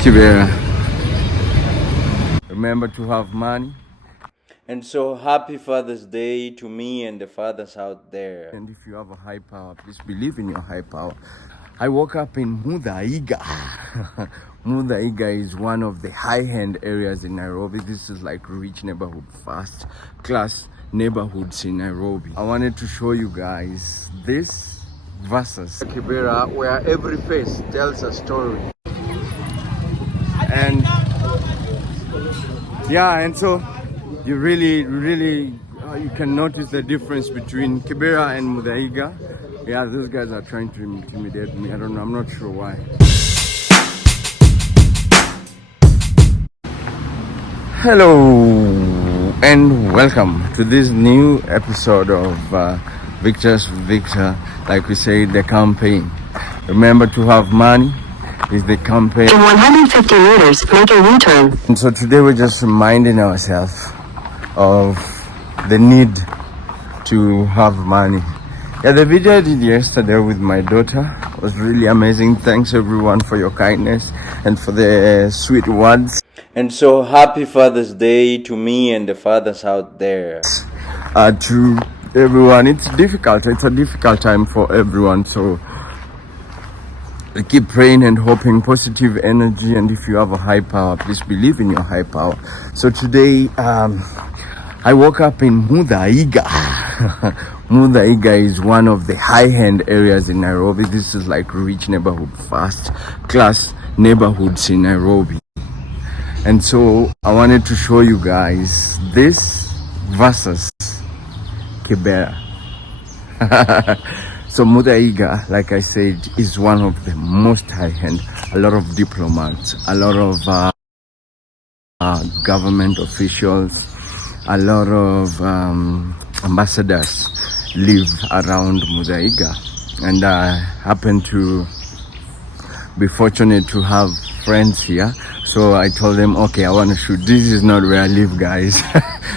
Kibera. Remember to have money. And so happy Father's Day to me and the fathers out there. And if you have a high power, please believe in your high power. I woke up in Muthaiga. Muthaiga is one of the high-end areas in Nairobi. This is like rich neighborhood, first class neighborhoods in Nairobi. I wanted to show you guys this versus Kibera, where every face tells a story. And yeah, and so you really you can notice the difference between Kibera and Muthaiga. Yeah, those guys are trying to intimidate me. I don't know, I'm not sure why. Hello and welcome to this new episode of Victor's Victor. Like we say, the campaign. Remember to have money is the campaign. In 150 meters, make a U-turn. And so today we're just reminding ourselves of the need to have money. Yeah, the video I did yesterday with my daughter was really amazing. Thanks everyone for your kindness and for the sweet words. And so happy Father's Day to me and the fathers out there. To everyone, it's difficult. It's a difficult time for everyone. So I keep praying and hoping positive energy, and if you have a high power, please believe in your high power. So today, I woke up in Muthaiga. Muthaiga is one of the high-end areas in Nairobi. This is like rich neighborhood, first class neighborhoods in Nairobi. And so I wanted to show you guys this versus Kibera. So Muthaiga, like I said, is one of the most high-end. A lot of diplomats, a lot of government officials, a lot of ambassadors live around Muthaiga. And I happen to be fortunate to have friends here. So I told them, okay, I want to shoot. This is not where I live, guys.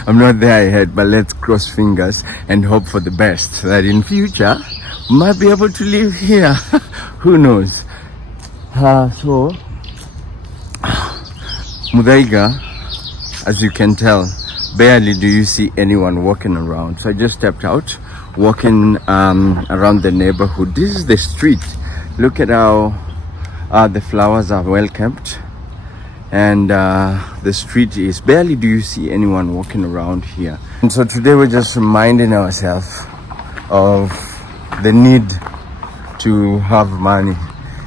I'm not there yet, but let's cross fingers and hope for the best. That in future, might be able to live here. Who knows? So Muthaiga, as you can tell, barely do you see anyone walking around. So I just stepped out, walking around the neighborhood. This is the street. Look at how the flowers are well kept, and the street is barely do you see anyone walking around here. And so today we're just reminding ourselves of the need to have money.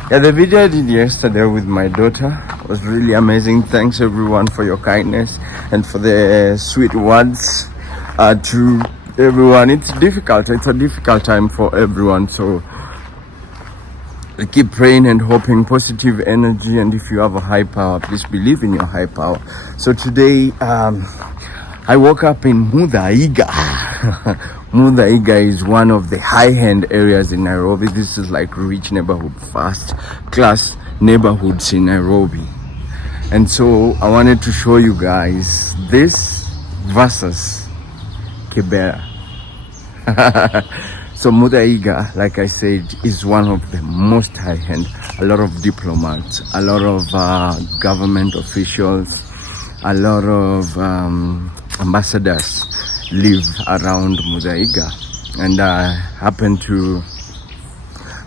Yeah, the video I did yesterday with my daughter was really amazing. Thanks everyone for your kindness and for the sweet words. To everyone, it's difficult. It's a difficult time for everyone. So I keep praying and hoping positive energy, and if you have a high power, please believe in your high power. So today, I woke up in Muthaiga. Muthaiga is one of the high-end areas in Nairobi. This is like rich neighborhood, first class neighborhoods in Nairobi. And so I wanted to show you guys this versus Kibera. So Muthaiga, like I said, is one of the most high-end. A lot of diplomats, a lot of government officials, a lot of ambassadors live around Muthaiga. And I happen to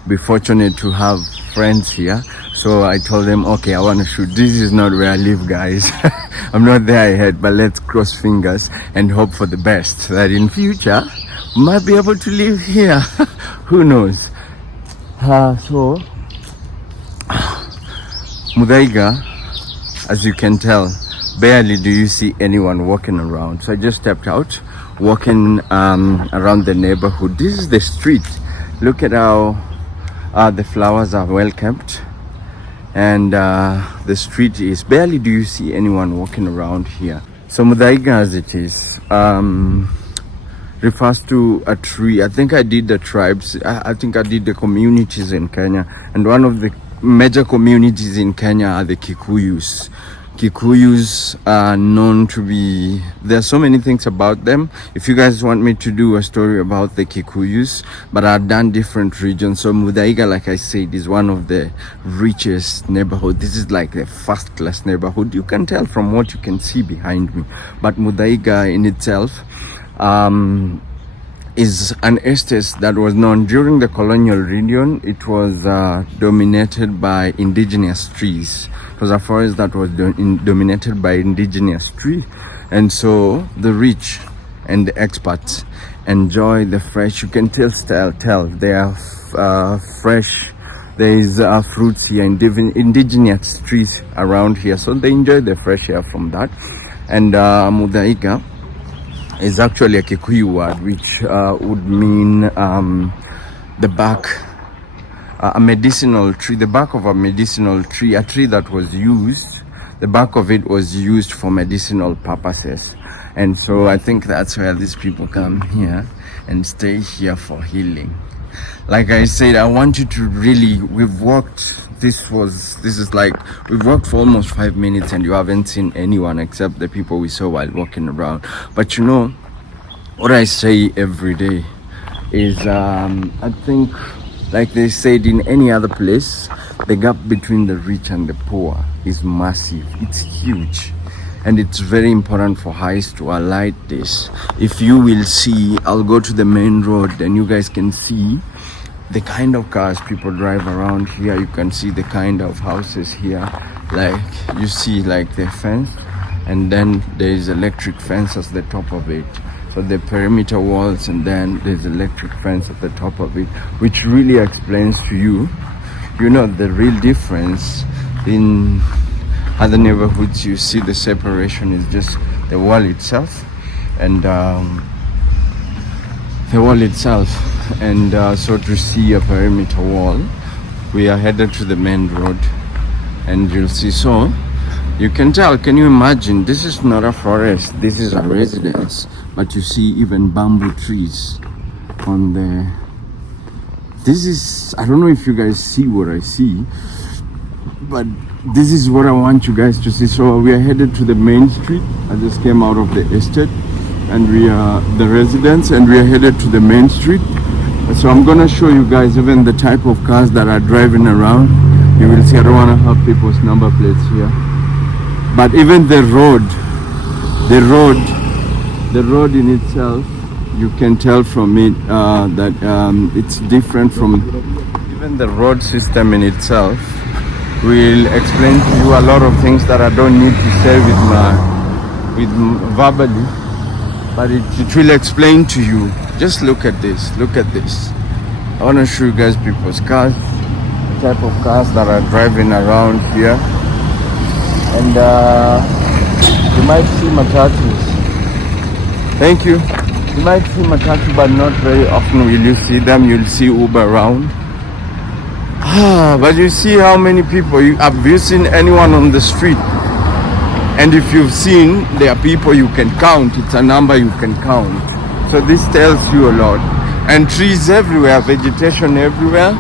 be fortunate to have friends here. So I told them, okay, I want to shoot. This is not where I live, guys. I'm not there yet, but let's cross fingers and hope for the best. That in future, might be able to live here. Who knows? So Muthaiga, as you can tell, barely do you see anyone walking around. So I just stepped out, walking around the neighborhood. This is the street. Look at how the flowers are well kept, and the street is barely do you see anyone walking around here. So Muthaiga, as it is, refers to a tree. I think I did the tribes. I think I did the communities in Kenya, and one of the major communities in Kenya are the Kikuyus. Kikuyus are known to be, there are so many things about them. If you guys want me to do a story about the Kikuyus, but I've done different regions. So Muthaiga, like I said, is one of the richest neighborhood. This is like the first class neighborhood. You can tell from what you can see behind me. But Muthaiga in itself is an estate that was known during the colonial region. It was dominated by indigenous trees. It was a forest that was dominated by indigenous tree, and so the rich and the experts enjoy the fresh. You can tell they are fresh. There is fruits here, indigenous trees around here, so they enjoy the fresh air from that. And Muthaiga is actually a Kikuyu word, which would mean the bark, a medicinal tree, the bark of a medicinal tree, a tree that was used, the bark of it was used for medicinal purposes. And so I think that's where these people come here and stay here for healing. Like I said, I want you to really, we've walked, we've walked for almost 5 minutes and you haven't seen anyone except the people we saw while walking around. But you know, what I say every day is, I think, like they said in any other place, the gap between the rich and the poor is massive. It's huge. And it's very important for us to highlight this. If you will see, I'll go to the main road and you guys can see the kind of cars people drive around here. You can see the kind of houses here. Like you see like the fence, and then there is electric fence at the top of it. So the perimeter walls, and then there's electric fence at the top of it, which really explains to you, you know, the real difference. In other neighborhoods you see the separation is just the wall itself, and so to see a perimeter wall, we are headed to the main road, and you'll see. So you can tell, can you imagine, this is not a forest, this is a residence, but you see even bamboo trees on the, this is, I don't know if you guys see what I see, but this is what I want you guys to see. So we are headed to the main street. I just came out of the estate, and we are the residence, and we are headed to the main street. So I'm gonna show you guys even the type of cars that are driving around. You will see, I don't want to have people's number plates here, but even the road in itself, you can tell from it that it's different from even the road system in itself. Will explain to you a lot of things that I don't need to say with verbally, but it will explain to you. Just look at this. I want to show you guys people's cars, the type of cars that are driving around here, and you might see matatus. Thank you. You might see matatu, but not very often will you see them. You'll see Uber around. But you see how many people, have you seen anyone on the street? And if you've seen, there are people you can count. It's a number you can count. So this tells you a lot. And trees everywhere, vegetation everywhere.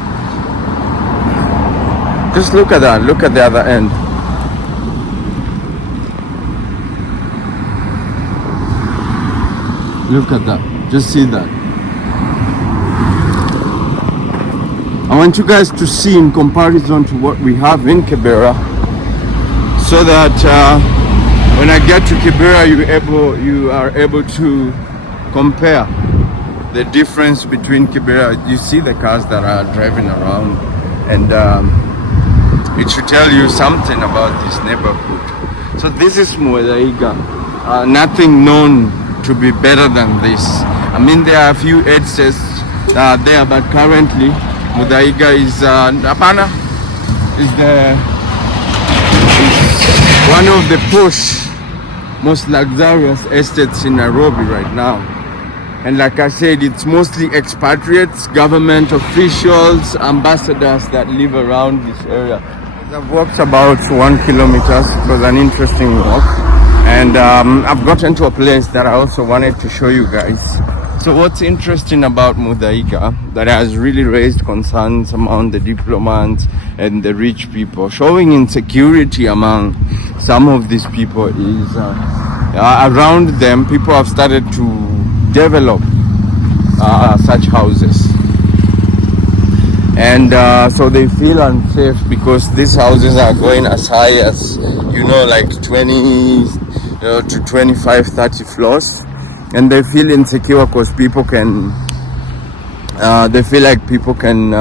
Just look at that, look at the other end. Look at that, just see that. I want you guys to see in comparison to what we have in Kibera, so that when I get to Kibera, you are able to compare the difference between Kibera. You see the cars that are driving around, and it should tell you something about this neighborhood. So this is Muthaiga. Nothing known to be better than this. I mean, there are a few edges there, but currently Muthaiga is one of the posh, most luxurious estates in Nairobi right now. And like I said, it's mostly expatriates, government officials, ambassadors that live around this area. I've walked about 1 kilometer. It was an interesting walk, and I've gotten to a place that I also wanted to show you guys. So what's interesting about Muthaiga that has really raised concerns among the diplomats and the rich people, showing insecurity among some of these people is around them, people have started to develop such houses. And so they feel unsafe because these houses are going as high as, like 20 to 25, 30 floors. And they feel insecure because people can, they feel like people can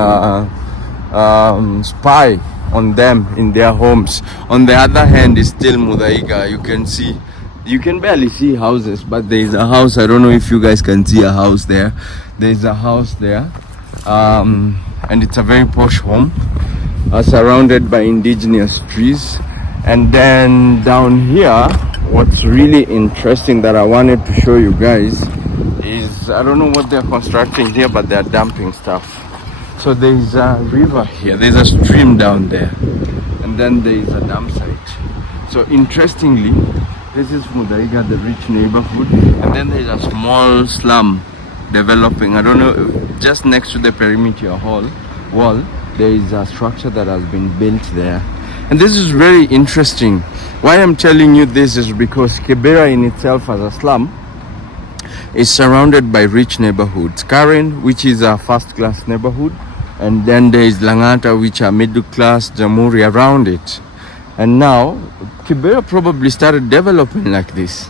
spy on them in their homes. On the other hand, it's still Muthaiga. You can barely see houses, but there is a house. I don't know if you guys can see a house there. There is a house there. And it's a very posh home, surrounded by indigenous trees. And then down here, what's really interesting that I wanted to show you guys is, I don't know what they're constructing here, but they're dumping stuff. So there's a river here, there's a stream down there, and then there's a dump site. So interestingly, this is Muthaiga, the rich neighborhood, and then there's a small slum developing. I don't know, just next to the perimeter wall, there is a structure that has been built there. And this is very interesting. Why I'm telling you this is because Kibera in itself as a slum is surrounded by rich neighborhoods. Karen, which is a first-class neighborhood, and then there is Langata, which are middle-class, Jamhuri around it. And now, Kibera probably started developing like this.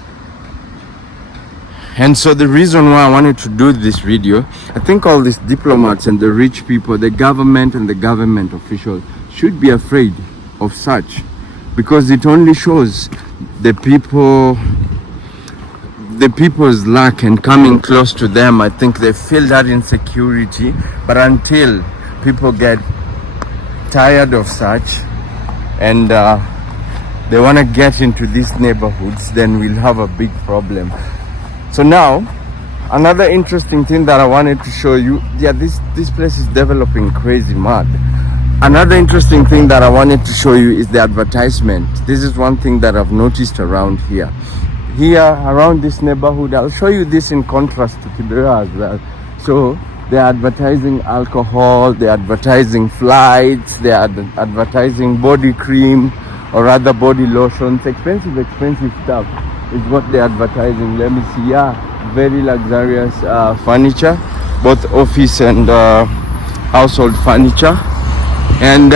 And so the reason why I wanted to do this video, I think all these diplomats and the rich people, the government and the government officials should be afraid of such, because it only shows the people's lack and coming close to them. I think they feel that insecurity, but until people get tired of such and they want to get into these neighborhoods, then we'll have a big problem. So now, another interesting thing that I wanted to show you, this place is developing crazy mad. Another interesting thing that I wanted to show you is the advertisement. This is one thing that I've noticed around here. Here, around this neighborhood, I'll show you this in contrast to Kibera as well. So, they're advertising alcohol, they're advertising flights, they're advertising body cream or other body lotions. Expensive stuff is what they're advertising. Let me see. Yeah, very luxurious furniture, both office and household furniture. And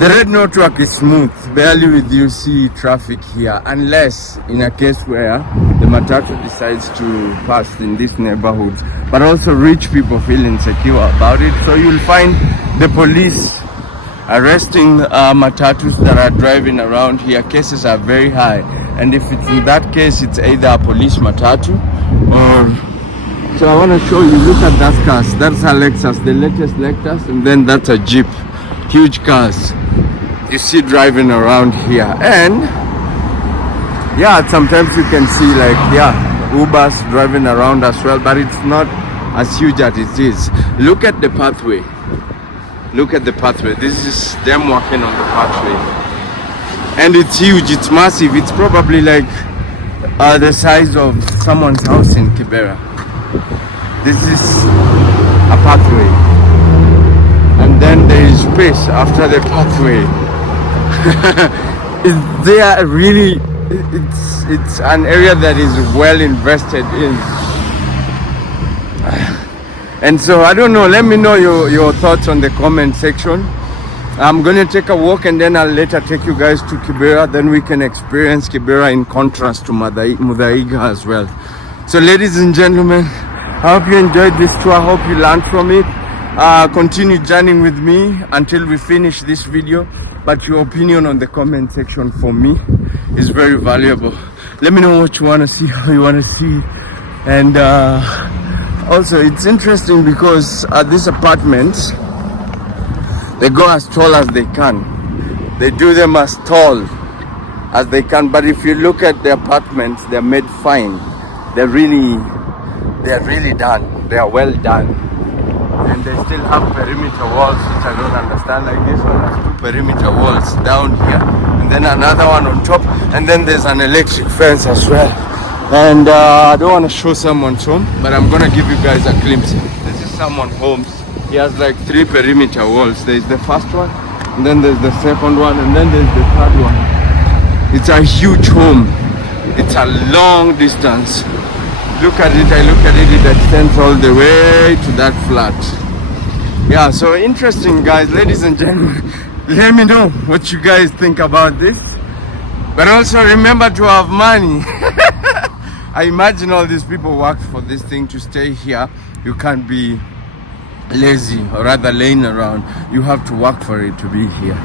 the red network is smooth. Barely will you see traffic here, unless in a case where the matatu decides to pass in these neighborhoods. But also rich people feel insecure about it. So you'll find the police arresting matatus that are driving around here. Cases are very high, and if it's in that case, it's either a police matatu or... So I want to show you, look at that cars. That's a Lexus, the latest Lexus, and then that's a Jeep. Huge cars you see driving around here. And yeah, sometimes you can see like, Ubers driving around as well, but it's not as huge as it is. Look at the pathway. Look at the pathway. This is them walking on the pathway. And it's huge, it's massive. It's probably like the size of someone's house in Kibera. This is a pathway. And then there is space after the pathway. It's an area that is well invested in. And so I don't know, let me know your thoughts on the comment section. I'm gonna take a walk and then I'll later take you guys to Kibera, then we can experience Kibera in contrast to Muthaiga as well. So ladies and gentlemen, I hope you enjoyed this tour, I hope you learned from it. Continue journeying with me until we finish this video, but your opinion on the comment section for me is very valuable. Let me know what you want to see, how you want to see. And also it's interesting because these apartments, they go as tall as they can. They do them as tall as they can, but if you look at the apartments, they're made fine. They're really done. They are well done. And they still have perimeter walls, which I don't understand. Like this one has 2 perimeter walls down here, and then another one on top, and then there's an electric fence as well. And I don't want to show someone's home, but I'm gonna give you guys a glimpse. This is someone's home. He has like 3 perimeter walls. There's the first one, and then there's the second one, and then there's the third one. It's a huge home. It's a long distance. Look at it, I look at it, it extends all the way to that flat. Yeah, so interesting, guys, ladies and gentlemen. Let me know what you guys think about this. But also remember to have money. I imagine all these people worked for this thing to stay here. You can't be lazy, or rather laying around. You have to work for it to be here.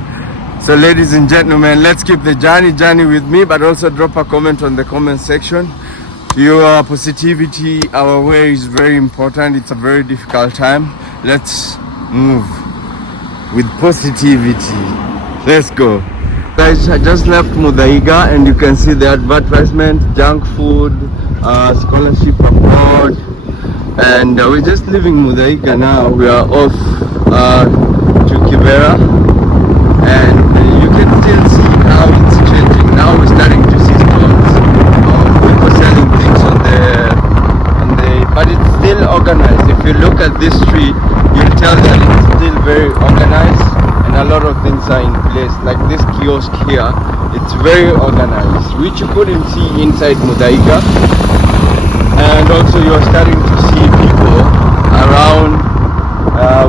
So ladies and gentlemen, let's keep the journey with me, but also drop a comment on the comment section. Your positivity our way is very important. It's a very difficult time. Let's move with positivity. Let's go. Guys, I just left Muthaiga and you can see the advertisement, junk food, scholarship abroad. And we're just leaving Muthaiga now. We are off to Kibera, and you can still see how it's changing. Now we're starting to see stores of people selling things on the, but it's still organized. If you look at this street, you'll tell that it's still very organized and a lot of things are in place. Like this kiosk here, it's very organized, which you couldn't see inside Muthaiga. And also you are starting to see people around,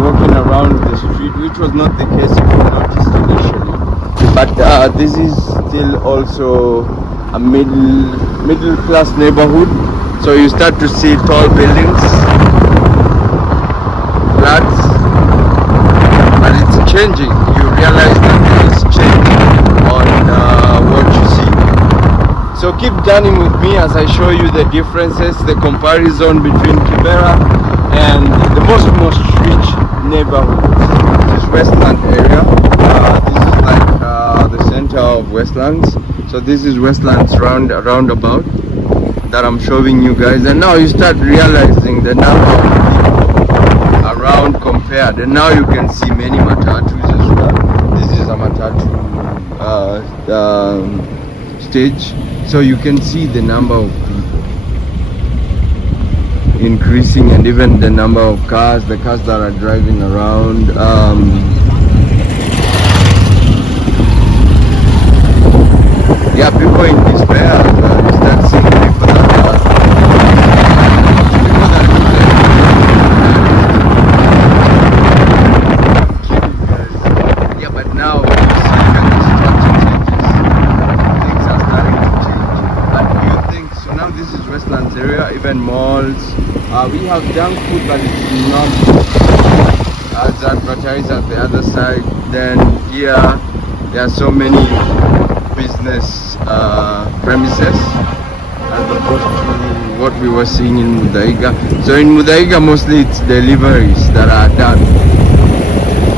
walking around the street, which was not the case if you noticed initially. But this is still also a middle class neighborhood. So you start to see tall buildings, flats, but it's changing. You realize that there is change on what you see. So keep journeying with me as I show you the differences, the comparison between Kibera and the most rich neighborhood. This Westland area. This is like the center of Westlands. So this is Westlands roundabout that I'm showing you guys. And now you start realizing the number of people around compared. And now you can see many matatus as well. This is a matatu stage. So you can see the number of people increasing, and even the number of cars, the cars that are driving around. Yeah, people in despair as well. You start seeing people that are yeah, but now you see when the structure changes, things are starting to change. But do you think so? Now this is Westlands area, even malls. We have junk food, but it's not as advertised at the other side. Then here there are so many business premises as opposed to what we were seeing in Muthaiga. So in Muthaiga mostly it's deliveries that are done.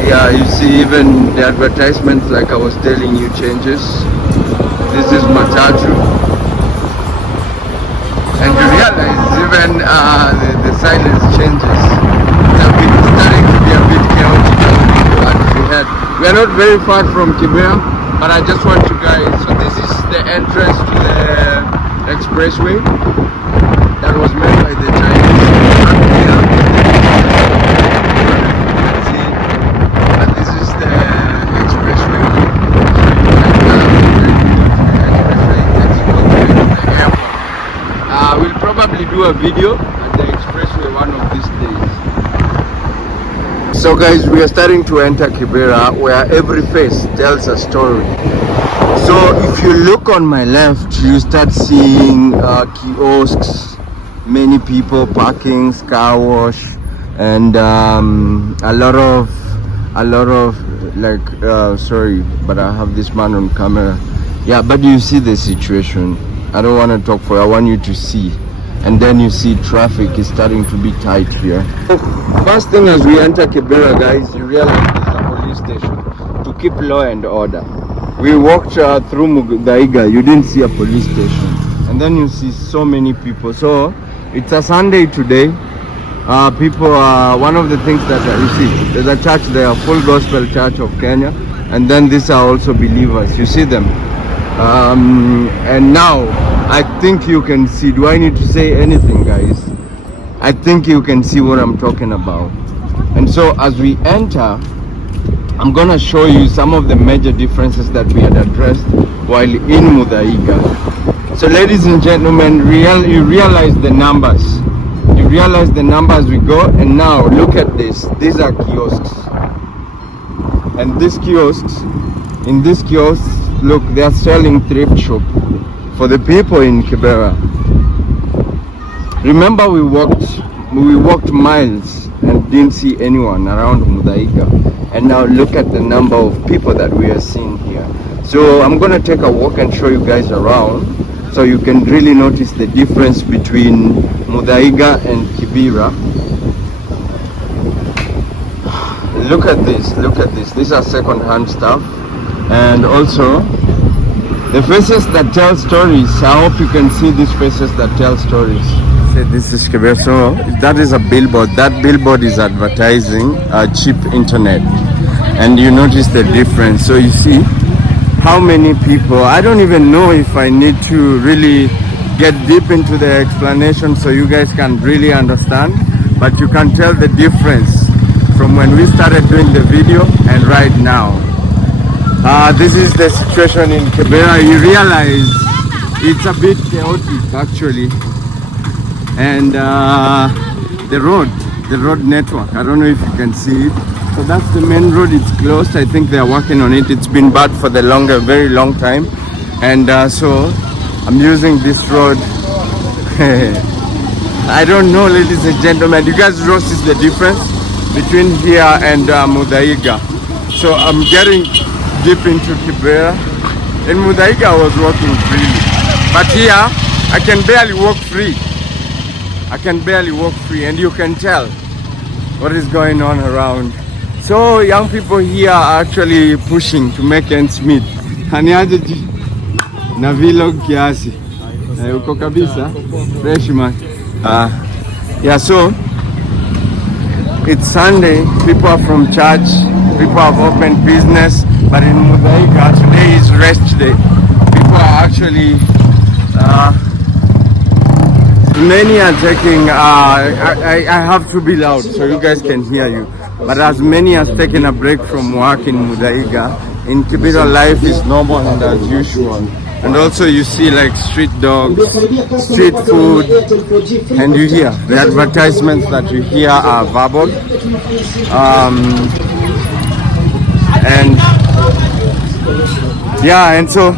Yeah, you see even the advertisements, like I was telling you, changes. This is matatu, and you realize even the silence changes. It's starting to be a bit chaotic as we head. We are not very far from Kibera, but I just want you guys, so this is the entrance to the expressway that was made by the Chinese. But this is the expressway. We'll probably do a video at the expressway one of these days. So guys, we are starting to enter Kibera, where every face tells a story. So if you look on my left, you start seeing kiosks, many people, parkings, car wash, and a lot of like sorry, but I have this man on camera. Yeah, but you see the situation. I don't want to talk for you, I want you to see. And then you see traffic is starting to be tight here. First thing as we enter Kibera, guys, you realize there's a police station to keep law and order. We walked through Muthaiga, you didn't see a police station. And then you see so many people. So it's a Sunday today. People are, one of the things that you see, there's a church there, Full Gospel Church of Kenya. And then these are also believers, you see them. And now I think you can see, do I need to say anything, guys? I think you can see what I'm talking about. And so as we enter, I'm gonna show you some of the major differences that we had addressed while in Muthaiga. So ladies and gentlemen, you realize the numbers. You realize the numbers we go, and now look at this. These are kiosks. And these kiosks, in these kiosks, look, they are selling thrift shop for the people in Kibera. Remember we walked miles and didn't see anyone around Muthaiga. And now look at the number of people that we are seeing here. So I'm gonna take a walk and show you guys around, so you can really notice the difference between Muthaiga and Kibera. Look at this, look at this. These are second-hand stuff. And also, the faces that tell stories. I hope you can see these faces that tell stories. This is Kibera. So that is a billboard. That billboard is advertising cheap internet. And you notice the difference. So you see how many people, I don't even know if I need to really get deep into the explanation so you guys can really understand, but you can tell the difference from when we started doing the video and right now. This is the situation in Kibera. You realize it's a bit chaotic actually, and the road network, I don't know if you can see it. So that's the main road. It's closed. I think they are working on it. It's been bad for the very long time, and so I'm using this road. I don't know, ladies and gentlemen. You guys notice the difference between here and Muthaiga. So I'm getting deep into Kibera. In Muthaiga I was walking freely, but here I can barely walk free. I can barely walk free, and you can tell what is going on around. So young people here are actually pushing to make ends meet. Haniaje na vlog kiasi. Uko kabisa? Fresh man. Yeah, so it's Sunday. People are from church. People have opened business. But in Muthaiga, today is rest day. People are actually many are taking, I have to be loud so you guys can hear you. But as many as taking a break from work in Muthaiga, in Kibera life is normal and as usual. And also you see like street dogs, street food, and you hear the advertisements that you hear are verbal. And yeah, and so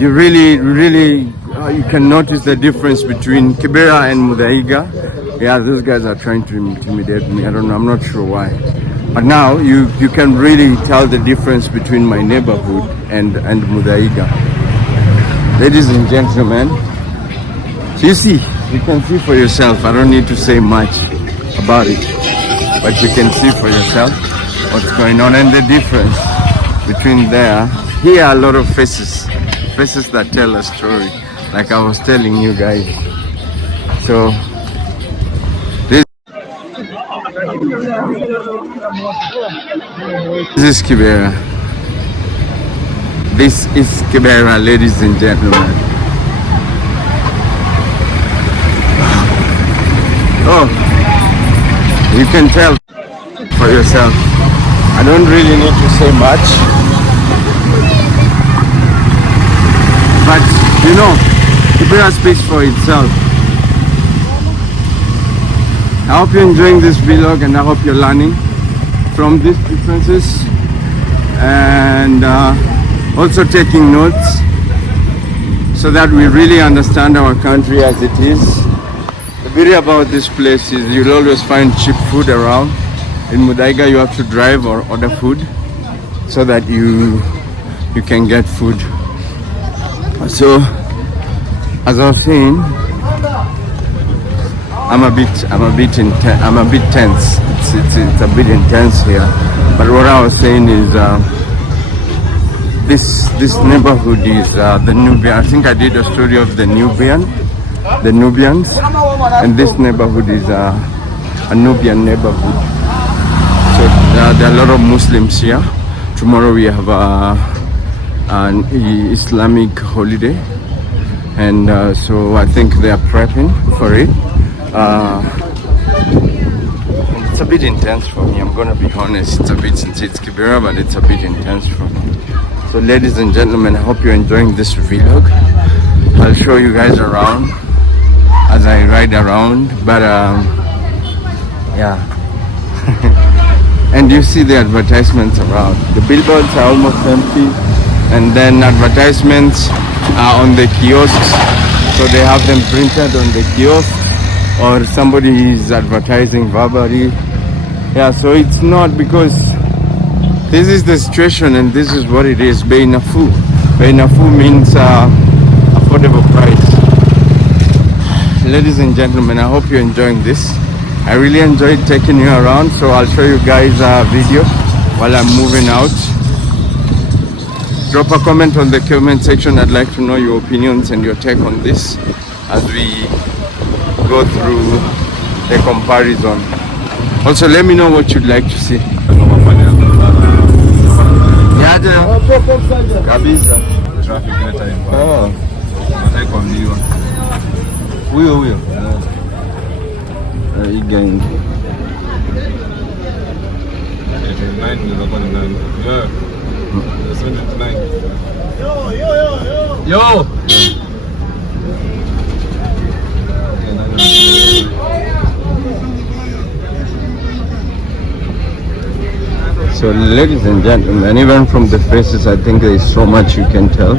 you really you can notice the difference between Kibera and Muthaiga. Yeah, those guys are trying to intimidate me. I don't know, I'm not sure why. But now you can really tell the difference between my neighborhood and Muthaiga. Ladies and gentlemen, so you can see for yourself. I don't need to say much about it, but you can see for yourself what's going on and the difference between there. Here are a lot of faces that tell a story, like I was telling you guys. So this is Kibera. This is Kibera, ladies and gentlemen. Oh, you can tell for yourself. I don't really need to say much, but you know, Kibera speaks for itself. I hope you're enjoying this vlog, and I hope you're learning from these differences and also taking notes so that we really understand our country as it is. The beauty about this place is you'll always find cheap food around. In Muthaiga you have to drive or order food so that you can get food. So as I was saying, I'm a bit tense. It's a bit intense here. But what I was saying is this neighborhood is the Nubian. I think I did a story of the Nubians, and this neighborhood is a Nubian neighborhood. So there are a lot of Muslims here. Tomorrow we have an Islamic holiday, and so I think they are prepping for it. a bit intense for me. I'm gonna be honest. It's a bit, since it's Kibera, but it's a bit intense for me. So ladies and gentlemen, I hope you're enjoying this vlog. I'll show you guys around as I ride around, but yeah. And you see the advertisements around. The billboards are almost empty, and then advertisements are on the kiosks, so they have them printed on the kiosk, or somebody is advertising verbally. Yeah, so it's not, because this is the situation and this is what it is. Bei nafuu. Bei nafuu means affordable price. Ladies and gentlemen, I hope you're enjoying this. I really enjoyed taking you around, so I'll show you guys a video while I'm moving out. Drop a comment on the comment section. I'd like to know your opinions and your take on this as we go through the comparison. Also, let me know what you'd like to see. Kabisa. Traffic ile time. Oh. Nataka kuambiwa. Huyo. Hii gang. 9 ndio kwa nani? Yeah. 79. Yo. So ladies and gentlemen, even from the faces, I think there is so much you can tell.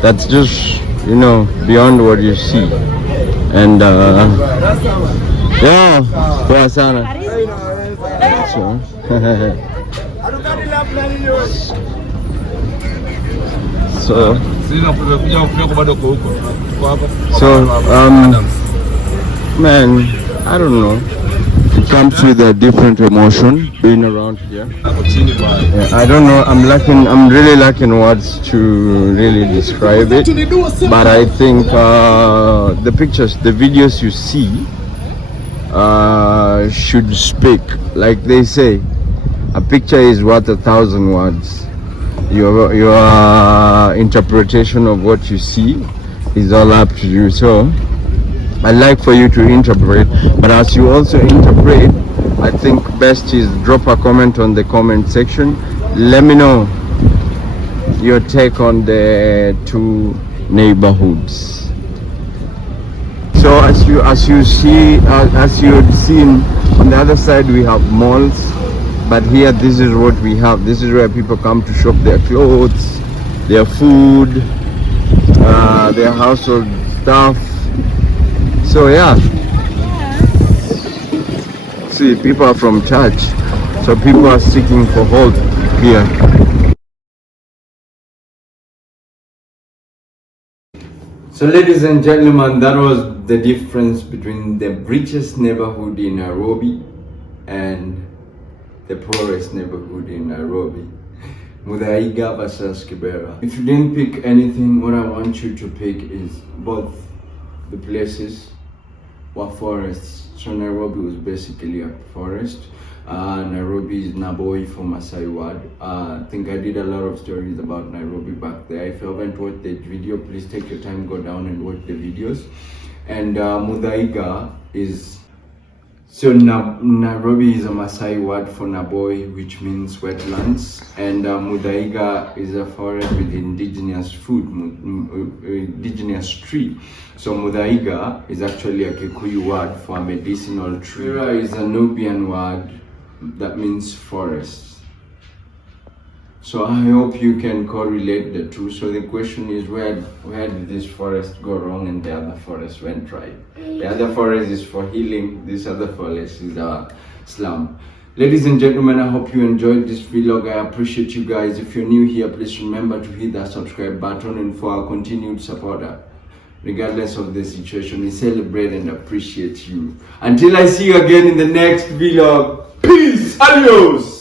That's just, you know, beyond what you see. And yeah, poa sana. So, man, I don't know. It comes with a different emotion being around here. Yeah, I don't know. I'm really lacking words to really describe it. But I think the pictures, the videos you see should speak. Like they say, a picture is worth 1,000 words. Your interpretation of what you see is all up to you. So I'd like for you to interpret, but as you also interpret, I think best is drop a comment on the comment section. Let me know your take on the two neighborhoods. So as you had seen, on the other side we have malls, but here this is what we have. This is where people come to shop their clothes, their food, their household stuff. So yeah, see, people are from church, so people are seeking for hope here. So ladies and gentlemen, that was the difference between the richest neighborhood in Nairobi and the poorest neighborhood in Nairobi. Muthaiga versus Kibera. If you didn't pick anything, what I want you to pick is both the places were forests. So Nairobi was basically a forest. Nairobi is Naboi for Masai Ward. I think I did a lot of stories about Nairobi back there. If you haven't watched the video, please take your time, go down and watch the videos. And Muthaiga is, so Nairobi is a Masai word for Naboi, which means wetlands, and Muthaiga is a forest with indigenous food, indigenous tree. So Muthaiga is actually a Kikuyu word for a medicinal tree. Kibera is a Nubian word that means forest. So I hope you can correlate the two. So the question is, where did this forest go wrong and the other forest went right? The other forest is for healing, this other forest is a slum. Ladies and gentlemen, I hope you enjoyed this vlog. I appreciate you guys. If you're new here, please remember to hit that subscribe button, and for our continued support, regardless of the situation, we celebrate and appreciate you. Until I see you again in the next vlog, peace, adios.